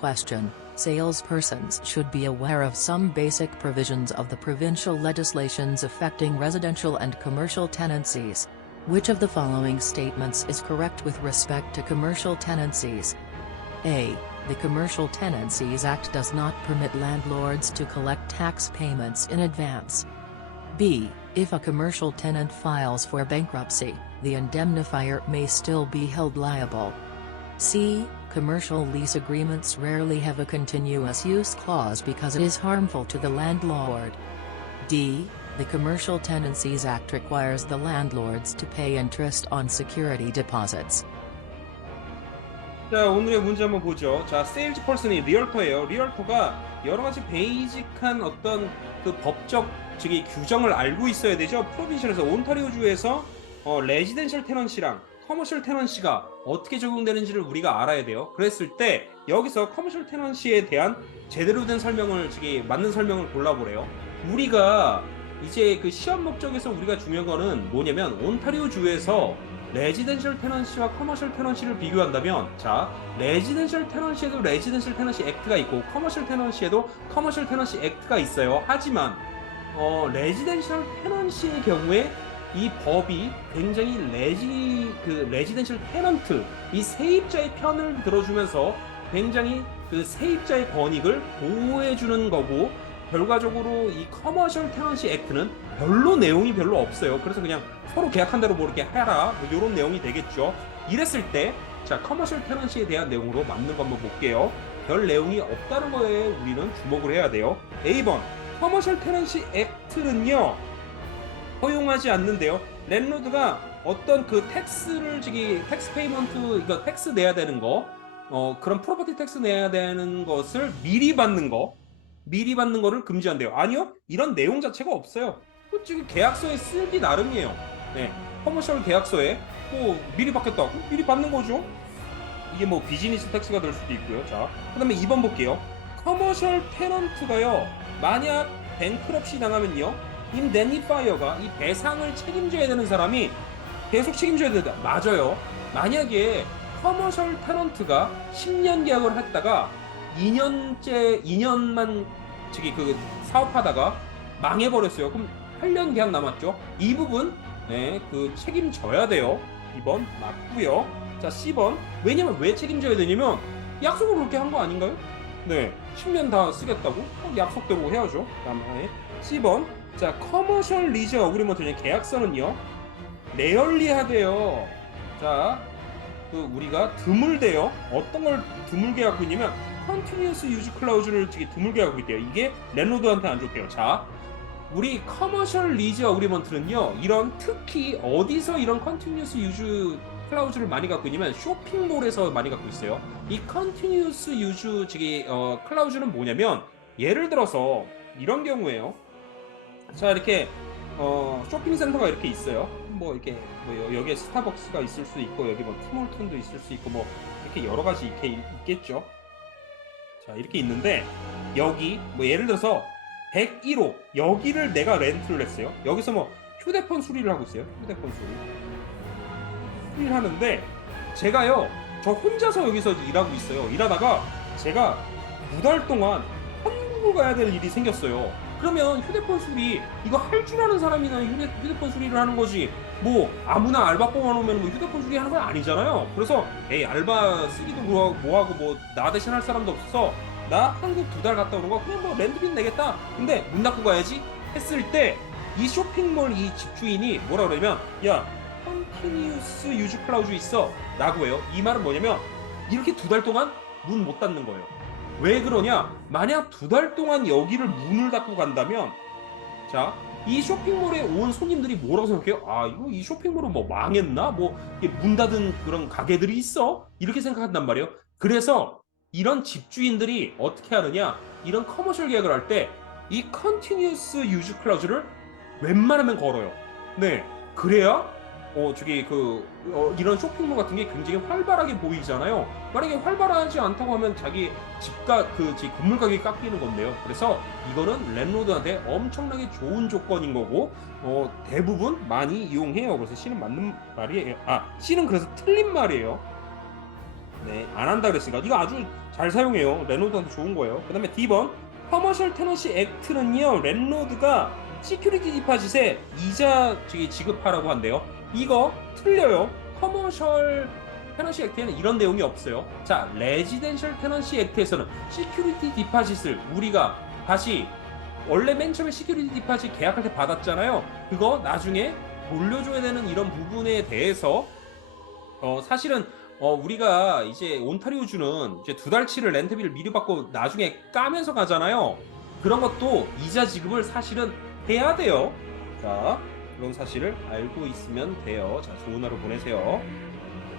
question, salespersons should be aware of some basic provisions of the provincial legislations affecting residential and commercial tenancies. Which of the following statements is correct with respect to commercial tenancies? A. The Commercial Tenancies Act does not permit landlords to collect tax payments in advance. B. If a commercial tenant files for bankruptcy, the indemnifier may still be held liable. C. Commercial lease agreements rarely have a continuous use clause because it is harmful to the landlord. D. The Commercial Tenancies Act requires the landlords to pay interest on security deposits. 자, 오늘의 문제 한번 보죠. 자, 세일즈 펄슨이 리얼터예요. 리얼터가 여러 가지 베이직한 어떤 그 법적 즉이 규정을 알고 있어야 되죠. 프로빈셜에서 온타리오주에서 레지덴셜 테넌시랑 커머셜 테넌시가 어떻게 적용되는지를 우리가 알아야 돼요. 그랬을 때 여기서 커머셜 테넌시에 대한 제대로 된 설명을 즉이 맞는 설명을 골라보래요. 우리가 이제 그 시험 목적에서 우리가 중요한 거는 뭐냐면 온타리오주에서 레지덴셜 테넌시와 커머셜 테넌시를 비교한다면, 자, 레지덴셜 테넌시에도 레지덴셜 테넌시 액트가 있고 커머셜 테넌시에도 커머셜 테넌시 액트가 있어요. 하지만 레지덴셜 테넌시의 경우에 이 법이 굉장히 레지덴셜 테넌트, 이 세입자의 편을 들어주면서 굉장히 그 세입자의 권익을 보호해주는 거고, 결과적으로 이 커머셜 테넌시 액트는 별로 내용이 별로 없어요. 그래서 그냥 서로 계약한 대로 뭐 이렇게 해라, 뭐 이런 내용이 되겠죠. 이랬을 때, 자, 커머셜 테넌시에 대한 내용으로 맞는 거 한번 볼게요. 별 내용이 없다는 거에 우리는 주목을 해야 돼요. A번, 커머셜 테넌시 액트는요, 허용하지 않는데요. 랜로드가 어떤 그 텍스를 텍스 페이먼트, 이거 텍스 내야 되는 거, 그런 프로퍼티 텍스 내야 되는 것을 미리 받는 거를 금지한대요. 아니요, 이런 내용 자체가 없어요. 지금 계약서에 쓰기 나름이에요. 네, 커머셜 계약서에 뭐 미리 받겠다, 미리 받는 거죠. 이게 뭐 비즈니스 텍스가 될 수도 있고요. 자, 그다음에 2번 볼게요. 커머셜 테넌트가요, 만약 뱅크럽시 당하면요, 인덴니파이어가 이 배상을 책임져야 되는 사람이 계속 책임져야 된다. 맞아요. 만약에 커머셜 테넌트가 10년 계약을 했다가 2년만 그 사업하다가 망해버렸어요. 그럼 8년 계약 남았죠. 이 부분, 네, 그 책임져야 돼요. 2번 맞고요. 자, C번, 왜냐면 왜 책임져야 되냐면 약속을 그렇게 한 거 아닌가요? 네, 10년 다 쓰겠다고 약속대로 해야죠. 다음에 C번, 자, 커머셜 리즈 어그리먼트, 계약서는요, 레얼리하대요. 자, 그 우리가 드물대요. 어떤 걸 드물게 갖고 있냐면 컨티뉴어스 유즈 클라우즈를 드물게 갖고 있대요. 이게 랜로드한테 안 좋대요. 자, 우리 커머셜 리즈 어그리먼트는요, 이런 특히 어디서 이런 컨티뉴어스 유즈 클라우즈를 많이 갖고 있냐면 쇼핑몰에서 많이 갖고 있어요. 이 컨티뉴어스 유즈 클라우즈는 뭐냐면, 예를 들어서 이런 경우에요. 자, 이렇게 쇼핑센터가 이렇게 있어요. 뭐 이렇게 뭐 여기에 스타벅스가 있을 수 있고, 여기 뭐 티몰튼도 있을 수 있고, 뭐 이렇게 여러 가지 이렇게 있겠죠. 자, 이렇게 있는데 여기 뭐 예를 들어서 101호 여기를 내가 렌트를 했어요. 여기서 뭐 휴대폰 수리를 하고 있어요. 휴대폰 수리를 하는데, 제가요, 저 혼자서 여기서 일하고 있어요. 일하다가 제가 2달 동안 한국을 가야 될 일이 생겼어요. 그러면 휴대폰 수리 이거 할 줄 아는 사람이나 휴대폰 수리를 하는 거지, 뭐 아무나 알바 뽑아놓으면 뭐 휴대폰 수리 하는 건 아니잖아요. 그래서 알바 쓰기도 뭐하고 뭐 나 대신 할 사람도 없어서 나 한국 2달 갔다 오는 거 그냥 뭐 렌트비는 내겠다, 근데 문 닫고 가야지 했을 때, 이 쇼핑몰 이 집주인이 뭐라 그러냐면, 야, 컨티뉴스 유즈 클라우즈 있어 라고 해요. 이 말은 뭐냐면 이렇게 2달 동안 문 못 닫는 거예요. 왜 그러냐, 만약 2달 동안 여기를 문을 닫고 간다면, 자, 이 쇼핑몰에 온 손님들이 뭐라고 생각해요? 아, 이 쇼핑몰은 뭐 망했나? 뭐 문 닫은 그런 가게들이 있어? 이렇게 생각한단 말이에요. 그래서 이런 집주인들이 어떻게 하느냐, 이런 커머셜 계약을 할 때 이 컨티뉴어스 유즈 클라우즈를 웬만하면 걸어요. 네, 그래야 이런 쇼핑몰 같은 게 굉장히 활발하게 보이잖아요. 만약에 활발하지 않다고 하면 자기 건물 가격이 깎이는 건데요. 그래서 이거는 랜로드한테 엄청나게 좋은 조건인 거고, 대부분 많이 이용해요. 그래서 C는 맞는 말이에요. C는 그래서 틀린 말이에요. 네, 안 한다 그랬으니까 이거 아주 잘 사용해요. 랜로드한테 좋은 거예요. 그 다음에 D번 커머셜 테너시 액트는요, 랜로드가 시큐리티 디파짓에 이자 지급하라고 한대요. 이거 틀려요. 커머셜 테너시 액트에는 이런 내용이 없어요. 자, 레지덴셜 테너시 액트에서는 시큐리티 디파짓을 우리가 다시 원래 맨 처음에 시큐리티 디파짓 계약할 때 받았잖아요. 그거 나중에 돌려줘야 되는 이런 부분에 대해서 사실은 우리가 이제 온타리오주는 이제 2달치를 렌트비를 미리 받고 나중에 까면서 가잖아요. 그런 것도 이자 지급을 사실은 해야 돼요. 자, 그런 사실을 알고 있으면 돼요. 자, 좋은 하루 보내세요.